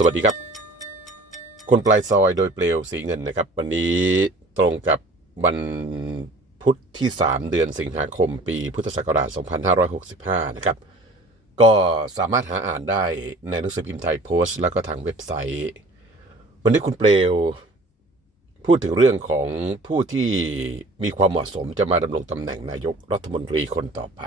สวัสดีครับ คนปลายซอยโดยเปลวสีเงินนะครับ วันนี้ตรงกับวันพุธที่ 3 เดือนสิงหาคมปีพุทธศักราช 2565 นะครับ ก็สามารถหาอ่านได้ในหนังสือพิมพ์ไทยโพสต์ แล้วก็ทางเว็บไซต์ วันนี้คุณเปลว พูดถึงเรื่องของผู้ที่มีความเหมาะสมจะมาดำรงตำแหน่งนายกรัฐมนตรีคนต่อไป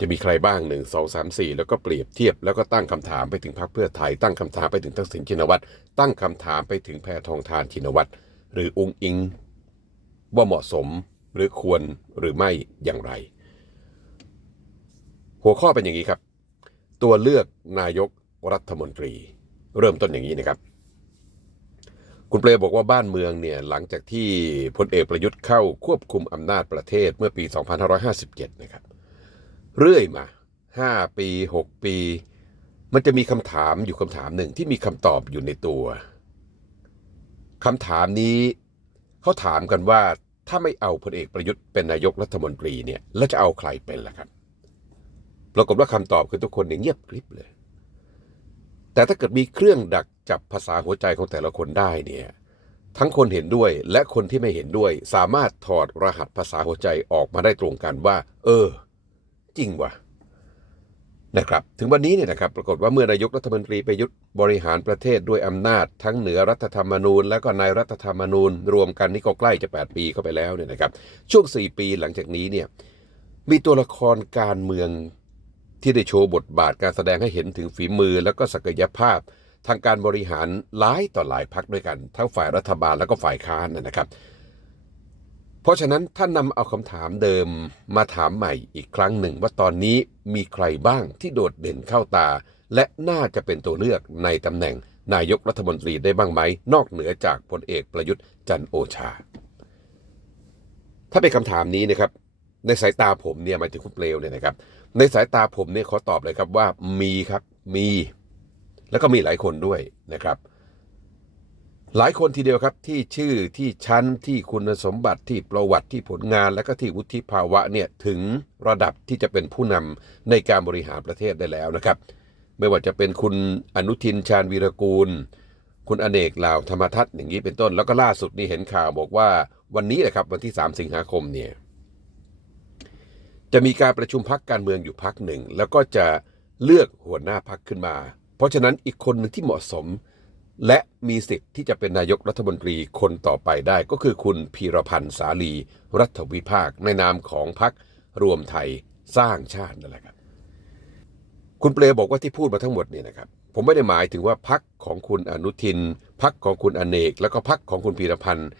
จะมีใครบ้างหนึ่งสองสามสี่แล้วก็เปรียบเทียบ แล้วก็ตั้งคำถามไปถึงพรรคเพื่อไทย ตั้งคำถามไปถึงทักษิณชินวัตรตั้งคำถามไปถึงแพทองทานชินวัตรหรือองค์อิง ว่าเหมาะสมหรือควรหรือไม่อย่างไร หัวข้อเป็นอย่างนี้ครับ ตัวเลือกนายกรัฐมนตรี เริ่มต้นอย่างนี้นะครับ คุณเปลบอกว่าบ้านเมืองเนี่ยหลังจากที่พลเอกประยุทธ์เข้าควบคุมอำนาจประเทศเมื่อปี 2557 นะครับ เรื่อยมา 5 ปี 6 ปี มันจะมีคำถามอยู่คำถามหนึ่งที่มีคำตอบอยู่ในตัวคำถามนี้เขาถามกันว่าถ้าไม่เอาพลเอกประยุทธ์เป็นนายกรัฐมนตรีเนี่ยแล้วจะเอาใครเป็นล่ะครับปรากฏว่าคำตอบคือทุกคนเนี่ยเงียบกริบเลย แต่ถ้าเกิดมีเครื่องดักจับภาษาหัวใจของแต่ละคนได้เนี่ยทั้งคนเห็นด้วยและคนที่ไม่เห็นด้วย สามารถถอดรหัสภาษาหัวใจออกมาได้ตรงกันว่า เออ จริงว่ะนะครับถึงวันนี้เนี่ยนะครับปรากฏว่าเมื่อนายกรัฐมนตรีประยุทธ์บริหารประเทศด้วยอำนาจ ทั้งเหนือรัฐธรรมนูญ และก็ในรัฐธรรมนูญ รวมกันนี่ก็ใกล้จะ 8 ปีเข้าไปแล้วเนี่ยนะครับช่วง 4 ปีหลังจากนี้เนี่ยมีตัวละครการเมืองที่ได้โชว์บทบาทการแสดงให้เห็นถึงฝีมือ แล้วก็ศักยภาพ ทางการบริหารหลายต่อหลายพักด้วยกัน ทั้งฝ่ายรัฐบาลแล้วก็ฝ่ายค้านนะครับ เพราะฉะนั้นถ้านำเอาคำถามเดิมมาถามใหม่อีกครั้งหนึ่งว่าตอนนี้มีใครบ้างที่โดดเด่นเข้าตา และน่าจะเป็นตัวเลือกในตำแหน่งนายกรัฐมนตรีได้บ้างไหม นอกเหนือจากพลเอกประยุทธ์จันโอชา ถ้าเป็นคำถามนี้นะครับ ในสายตาผมเนี่ยหมายถึงคุณเปลวเนี่ยนะครับ ในสายตาผมเนี่ยขอตอบเลยครับว่ามีครับมี แล้วก็มีหลายคนด้วยนะครับ หลายคนทีเดียวครับที่ชื่อที่ชั้นที่คุณสมบัติที่ประวัติที่ผลงาน และก็ที่วุฒิภาวะเนี่ยถึงระดับที่จะเป็นผู้นำในการบริหารประเทศได้แล้วนะครับ ไม่ว่าจะเป็นคุณอนุทินชาญวีรกูล คุณอเนกเหล่าธรรมทัศน์อย่างนี้เป็นต้น แล้วก็ล่าสุดนี่เห็นข่าวบอกว่าวันนี้แหละครับวันที่ 3 สิงหาคมเนี่ยจะมีการประชุมพักการเมืองอยู่พักหนึ่ง แล้วก็จะเลือกหัวหน้าพักขึ้นมา เพราะฉะนั้นอีกคนหนึ่งที่เหมาะสม และมีสิทธิ์ที่จะเป็นนายกรัฐมนตรีคนต่อไปได้ก็คือคุณพีรพันธ์สาลีรัฐวิภาค ในนามของพักรวมไทยสร้างชาตินั่นแหละครับ คุณเปลบอกว่าที่พูดมาทั้งหมดเนี่ยนะครับ ผมไม่ได้หมายถึงว่าพักของคุณอนุทินพักของคุณอเนก แล้วก็พักของคุณพีรพันธ์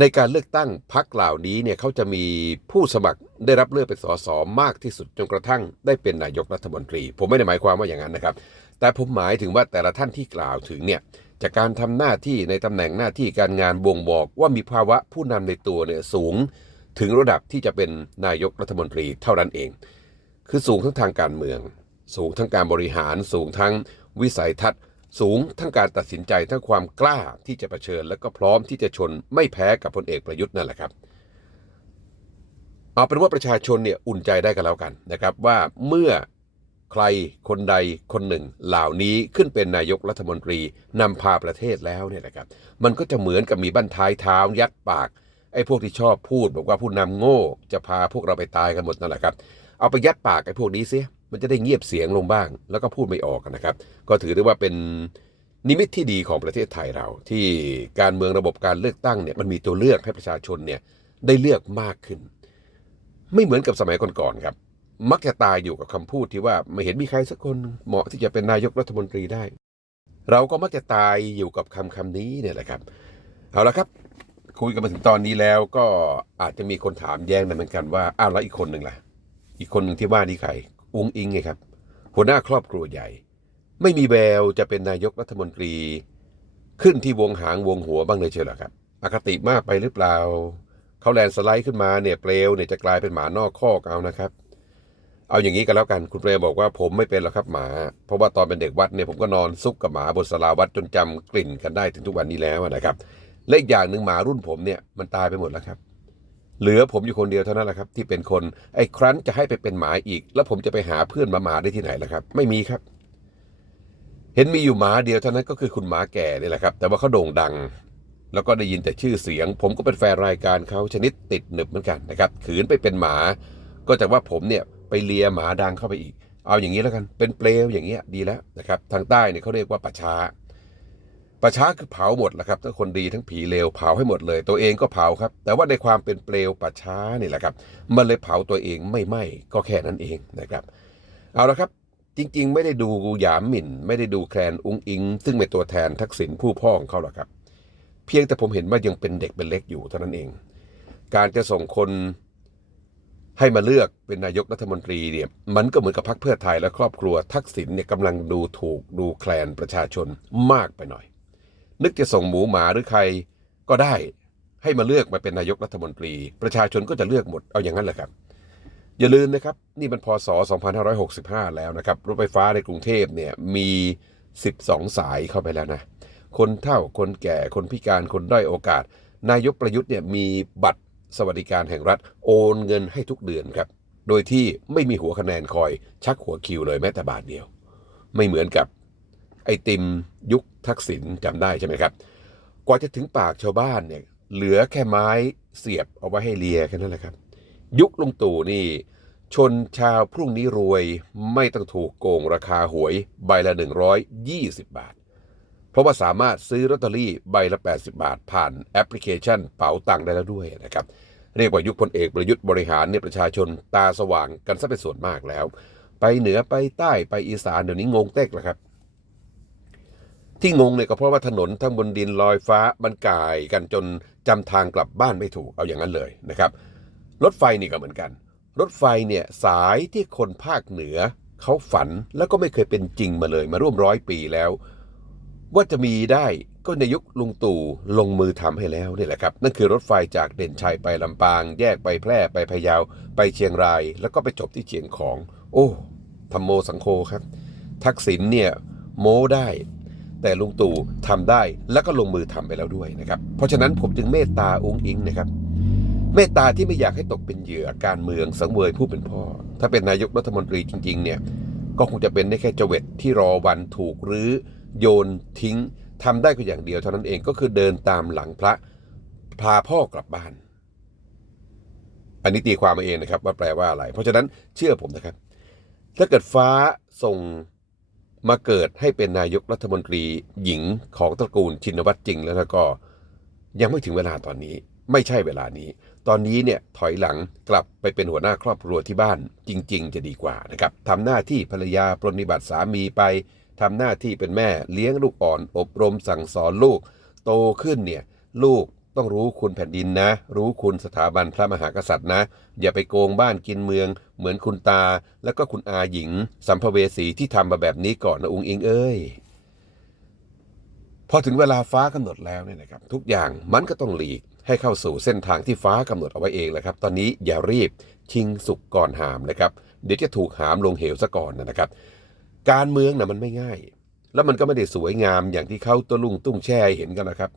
ในการเลือกตั้งพักเหล่านี้เนี่ยเขาจะมีผู้สมัครได้รับเลือกเป็นสสมากที่สุดจนกระทั่งได้เป็นนายกรัฐมนตรี ผมไม่ได้หมายความว่าอย่างนั้นนะครับ แต่ผมหมายถึงว่าแต่ละท่านที่กล่าวถึงเนี่ยจากการทำหน้าที่ในตำแหน่งหน้าที่การงานบ่งบอกว่ามีภาวะผู้นำในตัวเนี่ยสูง ถึงระดับที่จะเป็นนายกรัฐมนตรีเท่านั้นเอง คือสูงทั้งทางการเมือง สูงทั้งการบริหาร สูงทั้งวิสัยทัศน์ สูงทั้งการตัดสินใจทั้งความกล้าที่จะเผชิญ และก็พร้อมที่จะชนไม่แพ้กับพลเอกประยุทธ์นั่นแหละครับเอาเป็นว่าประชาชนเนี่ยอุ่นใจได้กันแล้วกันนะครับว่าเมื่อ ใครคนใดคนหนึ่ง เหล่านี้ขึ้นเป็นนายกรัฐมนตรีนำพาประเทศแล้วเนี่ยนะครับ มันก็จะเหมือนกับมีบั้นท้ายเท้ายัดปาก ไอ้พวกที่ชอบพูดบอกว่าผู้นำโง่ จะพาพวกเราไปตายกันหมดนั่นแหละครับ เอาไปยัดปากไอ้พวกนี้เสียมันจะได้เงียบเสียงลงบ้าง แล้วก็พูดไม่ออกนะครับ ก็ถือได้ว่าเป็นนิมิตที่ดีของประเทศไทยเรา ที่การเมืองระบบการเลือกตั้งเนี่ยมันมีตัวเลือกให้ประชาชนเนี่ยได้เลือกมากขึ้น ไม่เหมือนกับสมัยก่อนๆครับ มักจะตายอยู่กับคำพูดที่ว่าไม่เห็นมีใครสักคนเหมาะที่จะเป็นนายกรัฐมนตรีได้ เราก็มักจะตายอยู่กับคำคำนี้เนี่ยแหละครับ เอาละครับ คุยกันมาถึงตอนนี้แล้วก็อาจจะมีคนถามแย้งในเหมือนกันว่าอ้าวแล้วอีกคนหนึ่งล่ะ อีกคนหนึ่งที่ว่านี่ใครอุ้งอิงไงครับ หัวหน้าครอบครัวใหญ่ ไม่มีแววจะเป็นนายกรัฐมนตรี ขึ้นที่วงหางวงหัวบ้างเลยเชียวหรอครับอคติมากไปหรือเปล่าเขาแลนสไลด์ขึ้นมาเนี่ยเปลวเนี่ยจะกลายเป็นหมานอกคอกเอานะครับ เอาอย่างนี้กันแล้วกันคุณเปรมบอกว่าผมไม่เป็นหรอกครับหมา เพราะว่าตอนเป็นเด็กวัดเนี่ยผมก็นอนซุกกับหมาบนสลาวัดจนจำกลิ่นกันได้ถึงทุกวันนี้แล้วนะครับและอีกอย่างหนึ่งหมารุ่นผมเนี่ยมันตายไปหมดแล้วครับ เหลือผมอยู่คนเดียวเท่านั้นแหละครับที่เป็นคนไอ้ครั้นจะให้ไปเป็นหมาอีก แล้วผมจะไปหาเพื่อนมาหมาได้ที่ไหนล่ะครับ ไม่มีครับ เห็นมีอยู่หมาเดียวเท่านั้นก็คือคุณหมาแก่นี่แหละครับ แต่ว่าเขาโด่งดัง แล้วก็ได้ยินแต่ชื่อเสียง ผมก็เป็นแฟนรายการเขาชนิดติดหนึบเหมือนกันนะครับขืนไปเป็นหมา ก็จะว่าผมเนี่ย ไปเลียหมาดังเข้าไปอีก เอาอย่างนี้แล้วกัน เป็นเปลวอย่างเงี้ยดีแล้วนะครับ ทางใต้เนี่ยเขาเรียกว่าป่าช้าป่าช้าคือเผาหมดแหละครับทั้งคนดีทั้งผีเลวเผาให้หมดเลย ตัวเองก็เผาครับ แต่ว่าในความเป็นเปลวป่าช้านี่แหละครับ มันเลยเผาตัวเองไม่ไหม้ก็แค่นั้นเองนะครับ เอาละครับจริง ๆ ไม่ได้ดูหยามหมิ่น ไม่ได้ดูแคลนอุ้งอิง ซึ่งเป็นตัวแทนทักษิณผู้พ่อของเขาหรอกครับ เพียงแต่ผมเห็นว่ายังเป็นเด็กเป็นเล็กอยู่เท่านั้นเอง การจะส่งคน ให้มาเลือกเป็นนายกรัฐมนตรีเนี่ยมันก็เหมือนกับพรรคเพื่อไทยและครอบครัวทักษิณเนี่ยกำลังดูถูกดูแคลนประชาชนมากไปหน่อย นึกจะส่งหมูหมาหรือใครก็ได้ให้มาเลือกมาเป็นนายกรัฐมนตรี ประชาชนก็จะเลือกหมดเอาอย่างนั้นแหละครับ อย่าลืมนะครับ นี่มันพศ 2565 แล้วนะครับ รถไฟฟ้าในกรุงเทพเนี่ยมี 12 สายเข้าไปแล้วนะ คนเฒ่าคนแก่คนพิการคนด้อยโอกาส นายกประยุทธ์เนี่ยมีบัตร สวัสดิการแห่งรัฐโอนเงินให้ทุกเดือนครับ โดยที่ไม่มีหัวคะแนนคอยชักหัวคิวเลยแม้แต่บาทเดียว ไม่เหมือนกับไอติมยุคทักษิณจำได้ใช่ไหมครับ กว่าจะถึงปากชาวบ้านเนี่ยเหลือแค่ไม้เสียบเอาไว้ให้เลียแค่นั้นแหละครับ ยุคลุงตู่นี่ ชนชาวพรุ่งนี้รวยไม่ต้องถูกโกงราคาหวยใบละ 120 บาท เพราะว่าสามารถซื้อลอตเตอรี่ใบละ 80 บาท ผ่านแอปพลิเคชันเป๋าตังค์ได้แล้วด้วยนะครับ เรียกว่ายุคพลเอกประยุทธ์บริหารเนี่ยประชาชนตาสว่างกันซะเป็นส่วนมากแล้ว ไปเหนือไปใต้ไปอีสานเดี๋ยวนี้งงเต๊กแล้วครับ ที่งงเนี่ยก็เพราะว่าถนนทั้งบนดินลอยฟ้ามันก่ายกันจนจำทางกลับบ้านไม่ถูกเอาอย่างนั้นเลยนะครับ รถไฟนี่ก็เหมือนกัน รถไฟเนี่ยสายที่คนภาคเหนือเขาฝันแล้วก็ไม่เคยเป็นจริงมาเลยมาร่วมร้อยปีแล้ว ว่าจะมีได้ก็ในยุคลุงตู่ลงมือทำให้แล้วนี่แหละครับ นั่นคือรถไฟจากเด่นชัยไปลำปาง แยกไปแพร่ไปพะเยาไปเชียงราย แล้วก็ไปจบที่เชียงของ โอ้ธรรมโมสังโฆครับ ทักษิณเนี่ยโม้ได้ แต่ลุงตู่ทำได้แล้วก็ลงมือทำไปแล้วด้วยนะครับ เพราะฉะนั้นผมจึงเมตตาองค์อิงนะครับเมตตาที่ไม่อยากให้ตกเป็นเหยื่อการเมืองสังเวยผู้เป็นพ่อ ถ้าเป็นนายกรัฐมนตรีจริง ๆ เนี่ย ก็คงจะเป็นได้แค่เจเวตที่รอวันถูกรื้อ โยนทิ้งทำได้ก็อย่างเดียวเท่านั้นเองก็คือเดินตามหลังพระพาพ่อกลับบ้าน อันนี้ตีความมาเองนะครับ ว่าแปลว่าอะไร เพราะฉะนั้นเชื่อผมนะครับ ถ้าเกิดฟ้าส่งมาเกิดให้เป็นนายกรัฐมนตรีหญิงของตระกูลชินวัตรจริงแล้วก็ยังไม่ถึงเวลาตอนนี้ ไม่ใช่เวลานี้ ตอนนี้เนี่ยถอยหลังกลับไปเป็นหัวหน้าครอบครัวที่บ้านจริง ๆ จะดีกว่านะครับทำหน้าที่ภรรยาปรนนิบัติสามีไป ทำหน้าที่เป็นแม่เลี้ยงลูกอ่อน อบรมสั่งสอนลูก โตขึ้นเนี่ยลูกต้องรู้คุณแผ่นดินนะ รู้คุณสถาบันพระมหากษัตริย์นะ อย่าไปโกงบ้านกินเมือง เหมือนคุณตา แล้วก็คุณอาหญิง สัมภเวสีที่ทำมาแบบนี้ก่อนนะอุงอิงเอ้ยพอถึงเวลาฟ้ากำหนดแล้วเนี่ยนะครับ ทุกอย่างมันก็ต้องหลีกให้เข้าสู่เส้นทางที่ฟ้ากำหนดเอาไว้เองแหละครับ ตอนนี้อย่ารีบชิงสุกก่อนหามนะครับ เดี๋ยวจะถูกหามลงเหวซะก่อนนะครับ การเมืองนะมันไม่ง่าย แล้วมันก็ไม่ได้สวยงามอย่างที่เขาตัวลุงตุ้งแช่เห็นกันนะครับ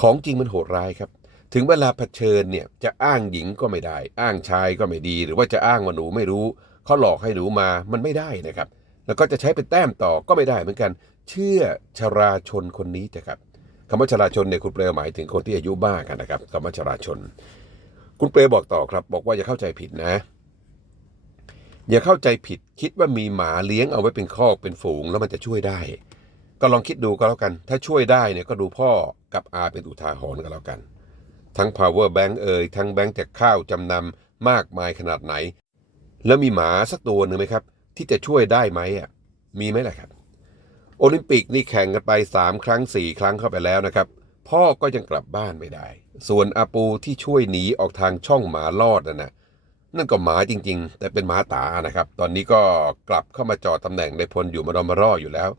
ของจริงมันโหดร้ายครับ ถึงเวลาเผชิญเนี่ยจะอ้างหญิงก็ไม่ได้ อ้างชายก็ไม่ดี หรือว่าจะอ้างว่าหนูไม่รู้เขาหลอกให้หนูมามันไม่ได้นะครับ แล้วก็จะใช้เป็นแต้มต่อก็ไม่ได้เหมือนกัน เชื่อชราชนคนนี้เถอะครับคำว่าชราชนเนี่ยคุณเปลหมายถึงคนที่อายุมากนะครับคำว่าชราชน คุณเปลบอกต่อครับ บอกว่าอย่าเข้าใจผิดนะ อย่าเข้าใจผิดคิดว่ามีหมาเลี้ยงเอาไว้เป็นคอกเป็นฝูงแล้วมันจะช่วยได้ ก็ลองคิดดูก็แล้วกัน ถ้าช่วยได้เนี่ยก็ดูพ่อกับอาเป็นอุทาหรณ์ก็แล้วกัน ทั้ง power bank เอ่ยทั้งแบงค์แจกข้าวจำนำมากมายขนาดไหน แล้วมีหมาสักตัวหนึ่งไหมครับ ที่จะช่วยได้ไหมอะมีไหมล่ะครับ โอลิมปิกนี่แข่งกันไป 3 ครั้ง 4 ครั้งเข้าไปแล้วนะครับ พ่อก็ยังกลับบ้านไม่ได้ ส่วนอาปูที่ช่วยหนีออกทางช่องหมาลอดนั่นนะ นั่นก็หมาจริง ๆ แต่เป็นหมาตานะครับ ตอนนี้ก็กลับเข้ามาจอดตำแหน่งในพลอยู่มารอมารออยู่แล้ว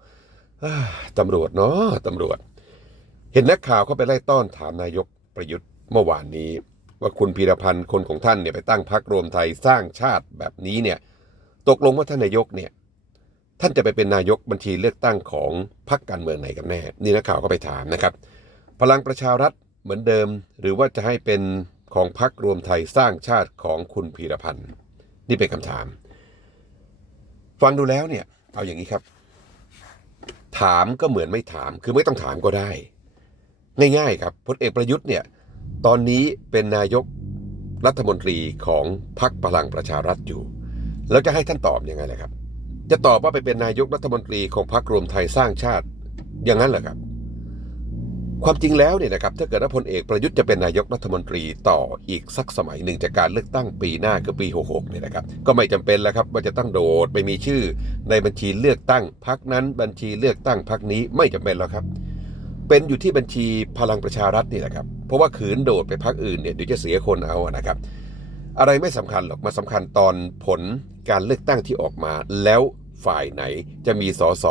ตำรวจเนาะตำรวจ เห็นนักข่าวเข้าไปไล่ต้อนถามนายกประยุทธ์เมื่อวานนี้ ว่าคุณพีรพันธ์คนของท่านเนี่ยไปตั้งพรรครวมไทยสร้างชาติแบบนี้เนี่ย ตกลงว่าท่านนายกเนี่ย ท่านจะไปเป็นนายกบัญชีเลือกตั้งของพรรคการเมืองไหนกันแน่ นี่นักข่าวก็ไปถามนะครับ พลังประชารัฐเหมือนเดิม หรือว่าจะให้เป็น ของพรรครวมไทยสร้างชาติของคุณพีรพันธ์ นี่เป็นคำถาม ฟังดูแล้วเนี่ย เอาอย่างนี้ครับ ถามก็เหมือนไม่ถาม คือไม่ต้องถามก็ได้ ง่ายๆครับพลเอกประยุทธ์เนี่ย ตอนนี้เป็นนายกรัฐมนตรีของพรรคพลังประชารัฐอยู่ แล้วจะให้ท่านตอบยังไงล่ะครับ จะตอบว่าไปเป็นนายกรัฐมนตรีของพรรครวมไทยสร้างชาติอย่างนั้นเหรอครับ ความจริงแล้วเนี่ยนะครับถ้าเกิดว่าพลเอกประยุทธ์จะเป็นนายกรัฐมนตรีต่ออีกสักสมัยหนึ่งจากการเลือกตั้งปีหน้าคือปี 66เนี่ยนะครับก็ไม่จำเป็นแล้วครับว่าจะต้องโดดไปมีชื่อ ในบัญชีเลือกตั้งพักนั้น บัญชีเลือกตั้งพักนี้ไม่จำเป็นแล้วครับ เป็นอยู่ที่บัญชีพลังประชารัฐนี่แหละครับเพราะว่าขืนโดดไปพักอื่นเนี่ยเดี๋ยวจะเสียคนเอานะครับ อะไรไม่สำคัญหรอกมาสำคัญตอนผลการเลือกตั้งที่ออกมา แล้วฝ่ายไหนจะมีสส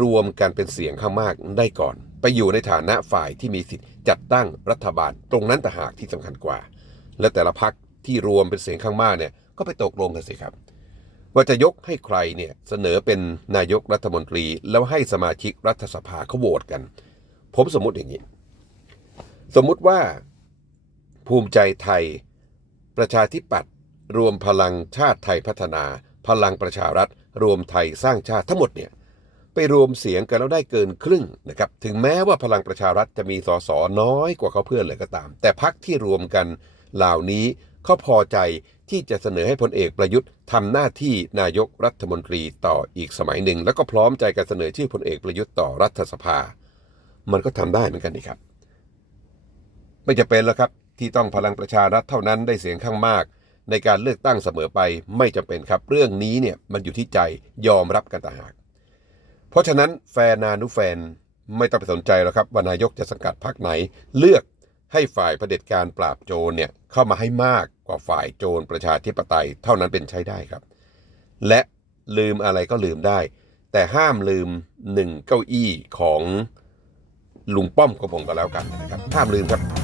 รวมกันเป็นเสียงข้างมากได้ก่อน ไปอยู่ในฐานะฝ่ายที่มีสิทธิ์จัดตั้งรัฐบาล ตรงนั้นต่างหากที่สำคัญกว่า และแต่ละพักที่รวมเป็นเสียงข้างมากเนี่ยก็ไปตกลงกันสิครับ ว่าจะยกให้ใครเนี่ยเสนอเป็นนายกรัฐมนตรี แล้วให้สมาชิกรัฐสภาเขาโหวตกัน ผมสมมุติอย่างนี้ สมมุติว่า ภูมิใจไทย ประชาธิปัตย์รวมพลังชาติไทยพัฒนา พลังประชารัฐ รวมไทยสร้างชาติทั้งหมดเนี่ย ไปรวมเสียงกันแล้วได้เกินครึ่งนะครับถึงแม้ว่าพลังประชารัฐจะมีสสน้อยกว่าเขาเพื่อนเลยก็ตาม แต่พักที่รวมกันเหล่านี้เขาพอใจที่จะเสนอให้พลเอกประยุทธ์ทำหน้าที่นายกรัฐมนตรีต่ออีกสมัยหนึ่ง แล้วก็พร้อมใจกันเสนอชื่อพลเอกประยุทธ์ต่อรัฐสภา มันก็ทำได้เหมือนกันนี่ครับ ไม่จะเป็นแล้วครับ ที่ต้องพลังประชารัฐเท่านั้นได้เสียงข้างมาก ในการเลือกตั้งเสมอไปไม่จำเป็นครับ เรื่องนี้เนี่ยมันอยู่ที่ใจยอมรับกันต่างหาก เพราะฉะนั้นแฟนนานุแฟนไม่ต้องไปสนใจแล้วครับว่านายกจะสังกัดพรรคไหน เลือกให้ฝ่ายเผด็จการปราบโจรเนี่ยเข้ามาให้มากกว่าฝ่ายโจรประชาธิปไตยเท่านั้นเป็นใช้ได้ครับ และลืมอะไรก็ลืมได้ แต่ห้ามลืมหนึ่งเก้าอี้ของลุงป้อมของผมก็แล้วกันนะครับห้ามลืมครับ